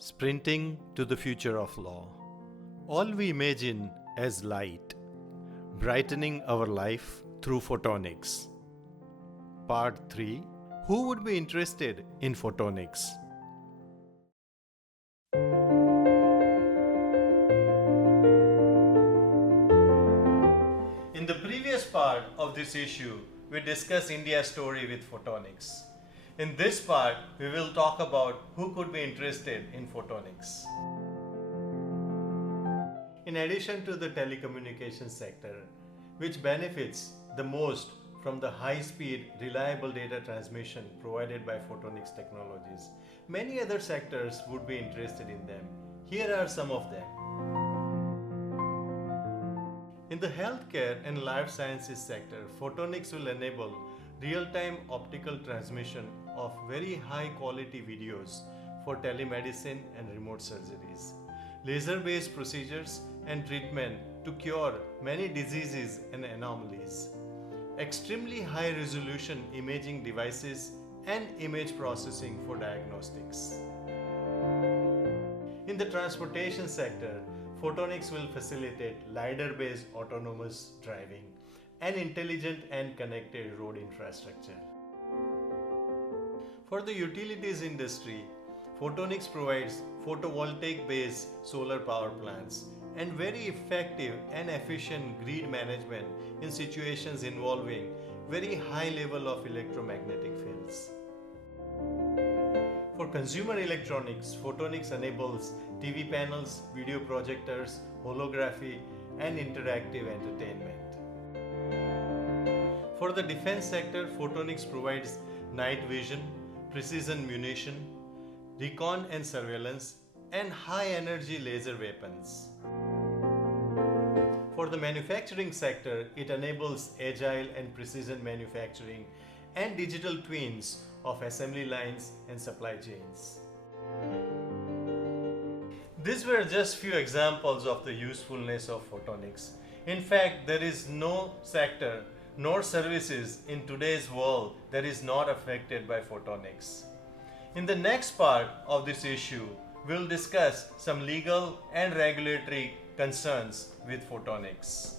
Sprinting to the future of law. All we imagine as light, brightening our life through photonics. Part 3. Who would be interested in photonics? In the previous part of this issue, we discussed India's story with photonics. In this part, we will talk about who could be interested in photonics. In addition to the telecommunications sector, which benefits the most from the high-speed, reliable data transmission provided by photonics technologies, many other sectors would be interested in them. Here are some of them. In the healthcare and life sciences sector, photonics will enable real-time optical transmission of very high-quality videos for telemedicine and remote surgeries, laser-based procedures and treatment to cure many diseases and anomalies, extremely high-resolution imaging devices and image processing for diagnostics. In the transportation sector, photonics will facilitate LiDAR-based autonomous driving and intelligent and connected road infrastructure. For the utilities industry, photonics provides photovoltaic-based solar power plants and very effective and efficient grid management in situations involving very high level of electromagnetic fields. For consumer electronics, photonics enables TV panels, video projectors, holography, and interactive entertainment. For the defense sector, photonics provides night vision, precision munition, recon and surveillance, and high-energy laser weapons. For the manufacturing sector, it enables agile and precision manufacturing and digital twins of assembly lines and supply chains. These were just few examples of the usefulness of photonics. In fact, there is no sector nor services in today's world that is not affected by photonics. In the next part of this issue, we'll discuss some legal and regulatory concerns with photonics.